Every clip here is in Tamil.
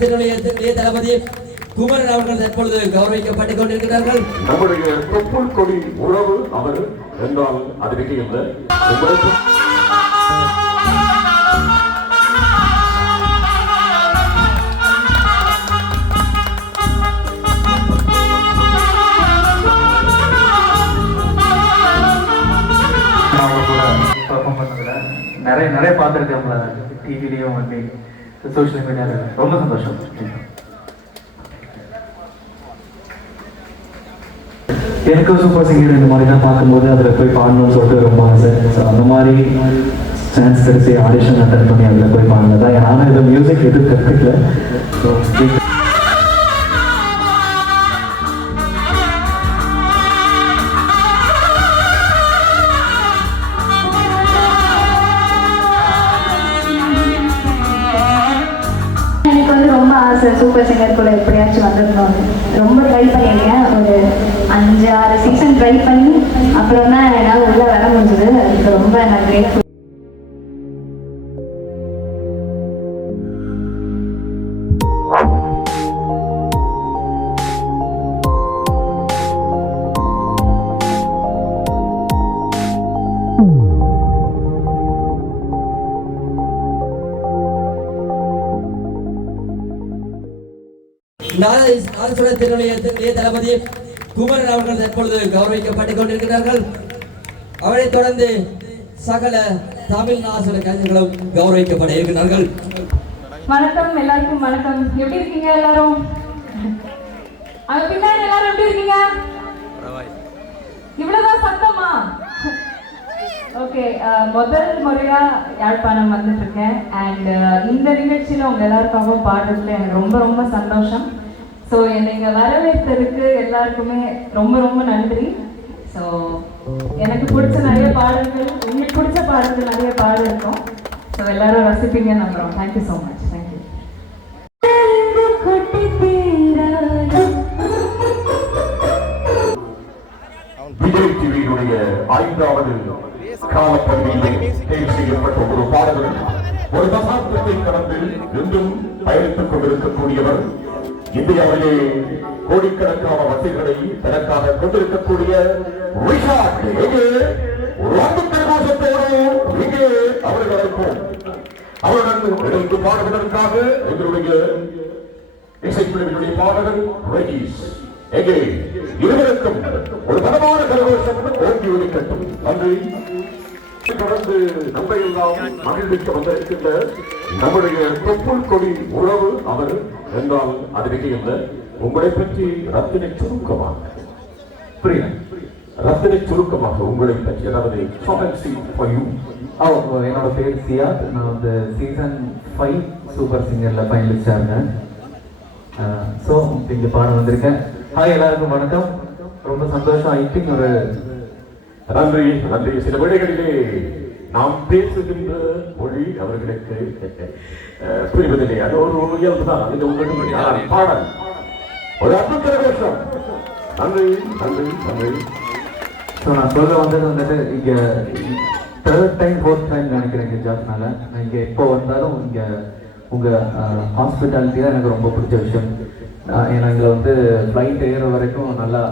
சோழத்தினுடைய தளபதி குமரன் அவர்கள் தற்பொழுது கௌரவிக்கப்பட்டுக் கொண்டிருக்கிறார்கள். நம்முடைய தொப்புள் கொடி உறவு அவர் என்றால் அது மிகையில்லை. நிறைய பார்த்துருக்கேன் டிவிலையும் வந்து சோஷியல் மீடியாவில். ரொம்ப சந்தோஷம். எனக்கும் சூப்பர் சிங்கர் இந்த மாதிரி தான் பார்க்கும்போது அதில் போய் பாடணும்னு சொல்லிட்டு ரொம்ப ஆசை. ஸோ அந்த மாதிரி சான்ஸ் கிடைச்சி ஆடிஷன் அட்டன் பண்ணி அதில் போய் பாடினதான். நானும் இது மியூசிக் எதுவும் கற்றுக்கல. ஸோ சூப்பர் சிங்கருக்குள்ள எப்படியாச்சும் வந்துடணும். ரொம்ப ட்ரை பண்ணியிருக்கேன். ஒரு 5-6 சீசன் ட்ரை பண்ணி அப்புறம் தான் என்னால் உள்ள வர முடிஞ்சது. அதுக்கு ரொம்ப நான் கிரேட்ஃபுல். நாதசுரத்தினுடைய தளபதி குமரன் அவர்கள் தற்பொழுது கௌரவிக்கப்பட்டுக் கொண்டிருக்கிறார்கள். அவரைத் தொடர்ந்து சகல தமிழ் நாசுர கலைஞர்களும் கௌரவிக்கப்பட இருக்கிறார்கள். வணக்கம், எல்லாருக்கும் வணக்கம். எப்படி இருக்கீங்க எல்லாரும்? அவங்க பின்னாடி எல்லாரும் எப்படி இருக்கீங்க? இவ்வளவுதான் சத்தமா? ஓகே, முதல் முறையா யாழ்ப்பாணம் வந்துட்டு இருக்கேன். அண்ட் இந்த நிகழ்ச்சியில உங்க எல்லாருக்காகவும் பாடுறதுல எனக்கு ரொம்ப ரொம்ப சந்தோஷம். ஸோ என்னை இங்கே வரவேற்றதுக்கு எல்லாருக்குமே ரொம்ப ரொம்ப நன்றி. ஸோ எனக்கு பிடிச்ச நிறைய பாடல்கள், உங்களுக்கு பிடிச்ச பாடல்கள் நிறைய பாடல் இருக்கும். ஸோ எல்லாரும் ரசிப்பீங்கன்னு நம்புறோம். Thank you so much. Thank you. Vijay டிவியினுடைய 5வது காலப்பகுதியிலே தேர்வு செய்யப்பட்ட ஒரு பாடகர், ஒரு தசாப்தத்தை கடந்து இன்றும் பயணித்துக் கொண்டிருக்கக்கூடியவர், இந்தியாவிலே கோடிக்கணக்கான வசதிகளை தனக்காக கொண்டிருக்கக்கூடிய ரிஷாட். இங்கே அவர்கள் அழைப்போம். அவருடன் இணைந்து பாடுவதற்காக எங்களுடைய இசைக்குழுவினுடைய பாடகர் ரஜீஷ். எங்கே இருவருக்கும் ஒரு தரமான கரகோஷம் ஓங்கி ஒலிக்கட்டும். நன்றி. தொடர்ந்து நம்மை எல்லாம் மகிழ்விக்க வந்திருக்கின்ற நம்முடைய தொப்புள் கொடி உறவு அவர் என்றால் அது மிகையில்லை. உங்களை பற்றி ரத்தினை சுருக்கமாக உங்களை பற்றி, அதாவது என்னோட பேர் சியாத். நான் வந்து சீசன் 5 சூப்பர் சிங்கர்ல ஃபைனலிஸ்டா இருந்தேன். ஸோ இங்க பாட வந்திருக்கேன். ஹாய், எல்லாருக்கும் வணக்கம். ரொம்ப சந்தோஷம். ஐ திங்க் ஒரு நன்றி நன்றி. சில வேளைகளிலே நாம் பேசுகின்ற மொழி அவர்களுக்கு புரிவதில்லை. அது ஒரு இயல்பு தான். இது உங்களுக்கு பாடல் ஒரு அற்புத விஷயம். நன்றி நன்றி நன்றி. ஸோ நான் சொல்ல வந்தது வந்துட்டு இங்கே 3rd டைம் 4th டைம் நினைக்கிறேன் இங்கே ஜாப்னால. நான் இங்கே எப்போ வந்தாலும் இங்கே உங்கள் ஹாஸ்பிட்டாலிட்டி தான் எனக்கு ரொம்ப பிடிச்ச விஷயம். ஏன்னா இங்கே வந்து ஃப்ளைட் ஏற வரைக்கும் நல்லா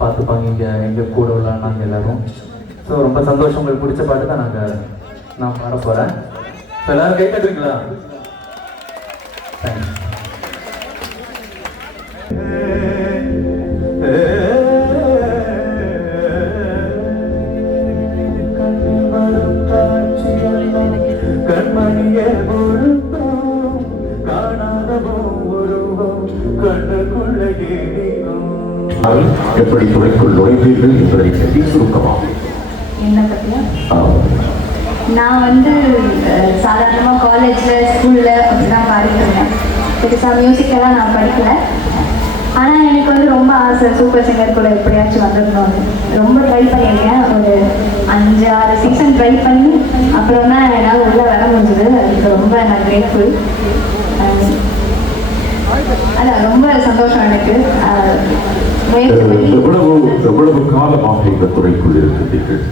பார்த்துப்பாங்க இங்கே எங்கள் கூட உள்ள நாங்கள் எல்லோரும். ஸோ ரொம்ப சந்தோஷம். உங்களுக்கு பிடிச்ச பாட்டு தான் நான் பாட போகிறேன். ஸோ எல்லோரும் கை தட்டுறீங்களா? தேங்க்ஸ். எப்படி துறைக்குள் நுழைவீர்கள் என்பதை பற்றி சுருக்கமாகும். என்ன பத்தியா? நான் வந்து சாதாரணமாக காலேஜில் ஸ்கூலில் அப்படிதான் பாடிட்டு இருந்தேன். பெருசாக மியூசிக்கெல்லாம் நான் படிக்கல. ஆனால் எனக்கு வந்து ரொம்ப ஆசை சூப்பர் சிங்கருக்குள்ள எப்படியாச்சும் வந்துடணும். ரொம்ப ட்ரை பண்ணியிருக்கேன். ஒரு 5-6 சீசன் ட்ரை பண்ணி அப்புறம் தான் என்னால் உள்ளே வர முடிஞ்சது. அதுக்கு ரொம்ப நான் கிரேட்ஃபுல். அதான் ரொம்ப சந்தோஷம் எனக்கு. எவ்வளவு காலமாக இந்த துறைக்குள் இருக்கிறீர்கள்?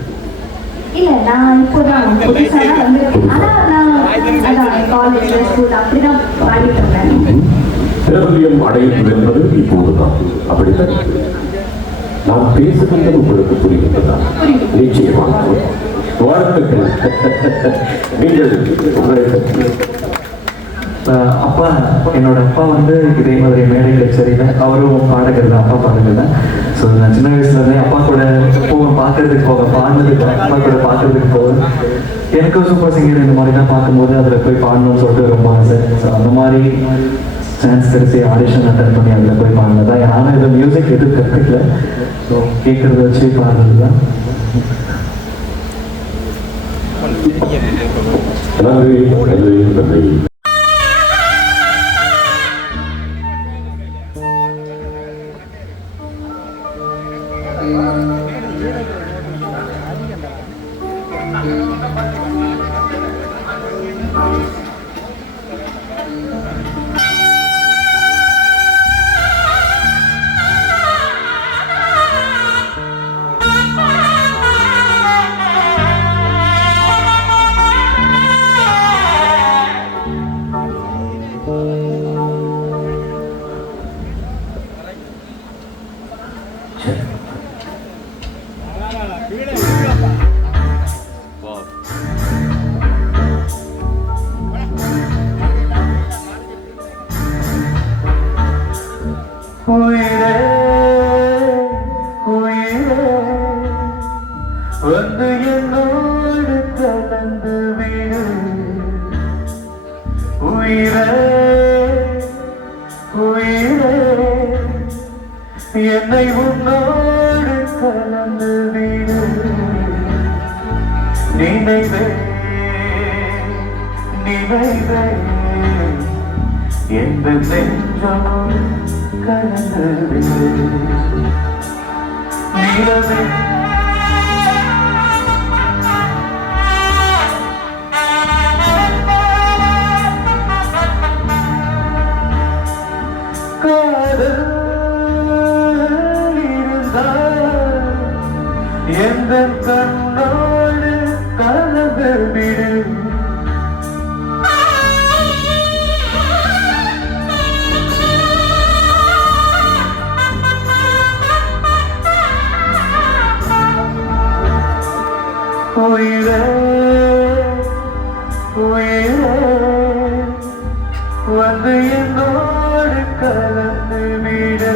இல்லை, நான் இப்போதான் புதுசாக தான் வந்திருக்கேன். ஆனால் நான் அதான் காலேஜ் ஸ்கூல் அப்படி தான் பாடிட்டு இருந்தேன். பிரபல்யம் அடைவது என்பது இப்போதுதான். அப்படித்தான் நாம் பேசுகின்றது உங்களுக்கு புரிகின்றதா? நிச்சயமாக வாழ்த்துக்கள். நீங்கள் உங்களை அப்பா, என்னோட அப்பா வந்து இதே மாதிரி மேடை கச்சேரியில் அவரும் பாடகர் தான், அப்பா பாடகர் தான். ஸோ நான் சின்ன வயசுலேருந்தே அப்பா கூட பார்க்கறதுக்கு பாடினதுக்கு அப்பா கூட பார்க்கறதுக்கு போவேன். எனக்கும் சூப்பர் சிங்கர் இந்த மாதிரி தான் பார்க்கும்போது அதில் போய் பாடணும்னு சொல்லிட்டு ரொம்ப ஆசை. ஸோ அந்த மாதிரி சான்ஸ் கிடைச்சி ஆடிஷன் அட்டன் பண்ணி அதில் போய் பாடினது தான். நானும் இதில் மியூசிக் எதுவும் கற்றுக்கல. ஸோ கேட்குறத வச்சு பாடுறது தான். நன்றி நன்றி நன்றி. வந்து என்னோடு கலந்து விடு உயிரே, உயிரே, என்னை உன்னோடு கலந்து விடு. நினைவே, நினைவே, எந்த நெஞ்சம் கலந்து விடு. நிலவே எந்த கண்ணோடு கலந்து விடு. உயிரே, உயிரே, வந்து என்னோடு கலந்து விடு.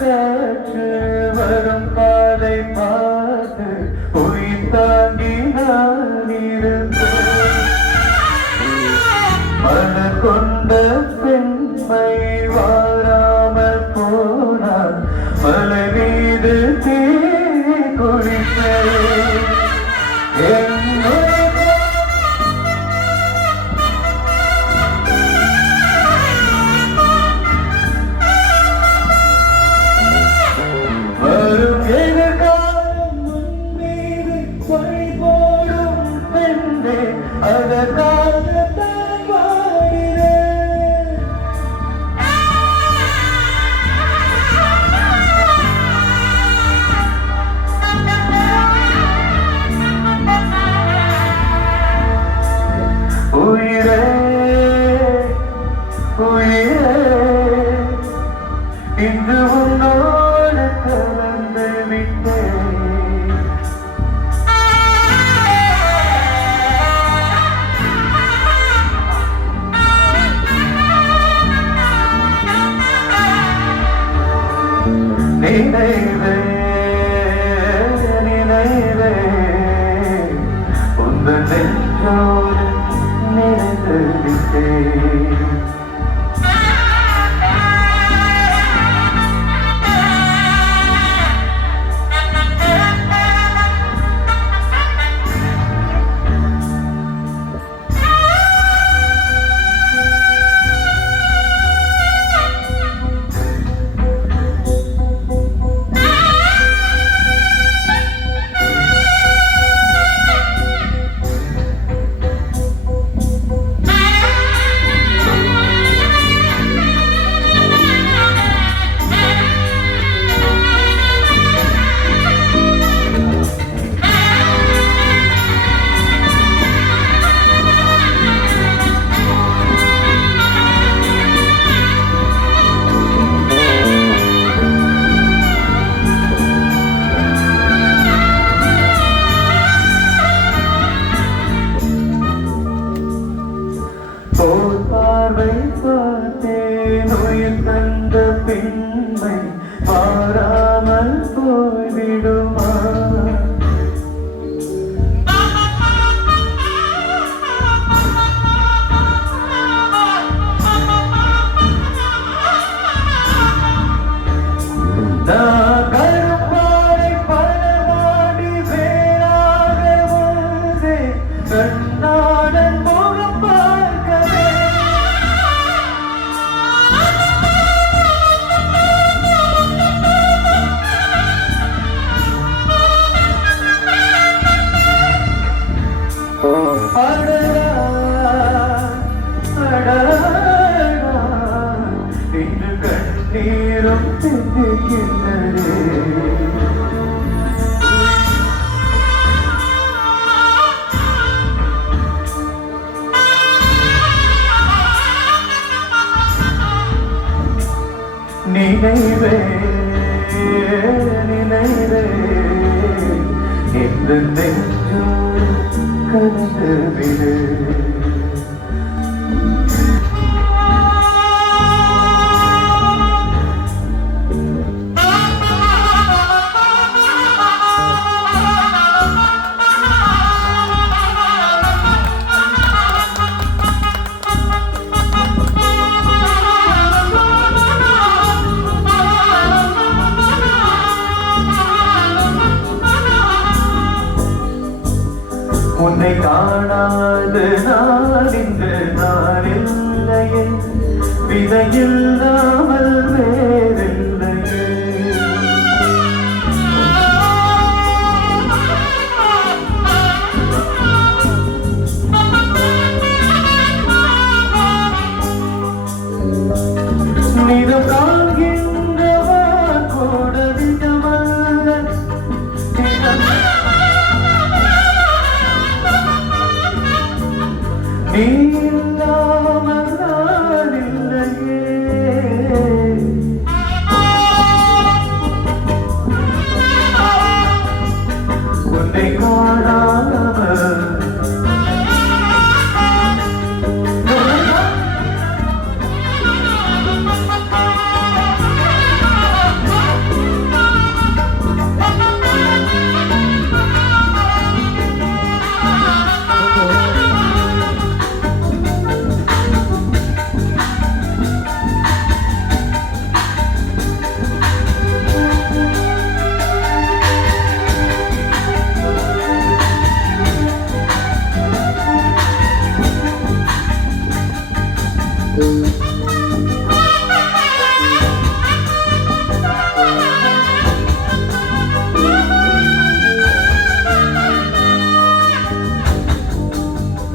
காற்று வரும் பாதை பார்த்து உயிர் தாங்கி நான் இருந்தேன். மலர் கொண்ட பெண்மை வாராமல் போனால் மலை மீது தீ குளிப்பேன். உயிரே, உயிரே, இன்று உன்னோடு கலந்து விட்டேன். நினைவே, நினைவே, உந்த நெஞ்சோடு நிறைந்து விட்டேன். இந்த நெஞ்சோடு கலந்து விடு. உன்னை காணாது நான் இன்று நான் இல்லையே, விதையில்லாமல் வேறில்லையே. நிறம் காண்கின்றவா கூட விதமல்ல, நீ இல்லாமல் நான் இல்லையே. உன்னை காணாமல்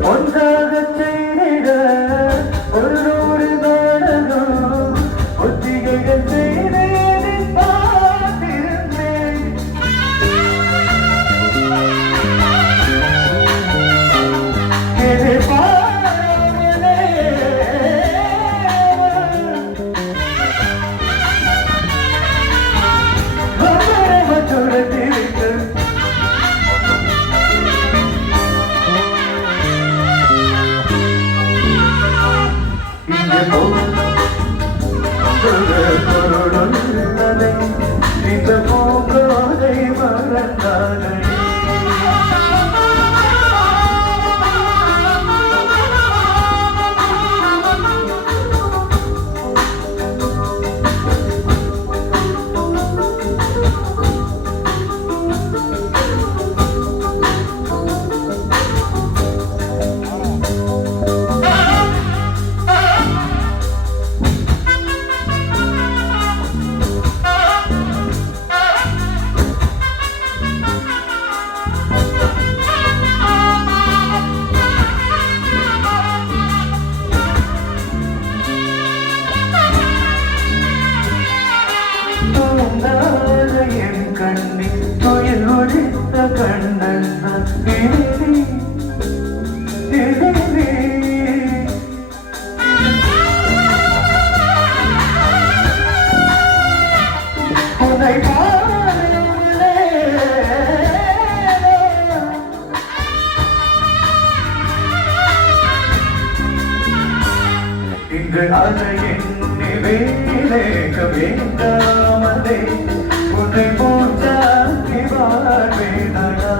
ஒன்றாக செய்திட ஒரு நூறு நாடகம் ஒத்திகைகள் செய்தேன் பார்த்திருந்தேன். எதிர்பாராமலே மற்றொரு தீர்க்கு பொருளுள்ளதை இந்த பூங்கோதை மறந்தானே. என் கண்ணில் துயில் ஒழித்த கண்ணன் உன்னை பாருங்களே. இன்று அதை எண்ணி வேலேக வேண்டாமலே உன்னை பூஜாக்கி வாழ்வேனடா.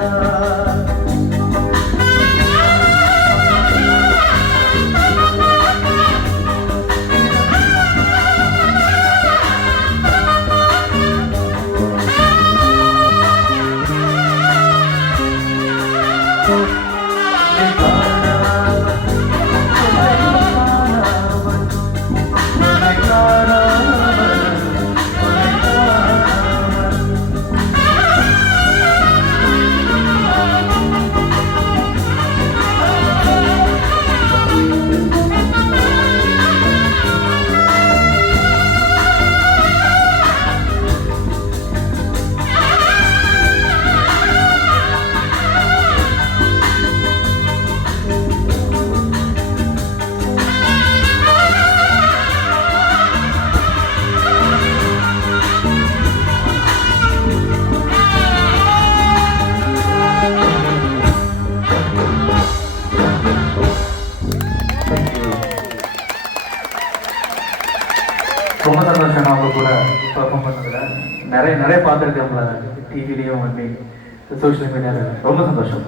சந்தோஷம் அவங்க கூட பெர்ஃபார்ம் பண்ணதில். நிறைய பார்த்துருக்கேன் நம்மளை டிவிலையும் வந்து சோஷியல் மீடியாவில். ரொம்ப சந்தோஷம்.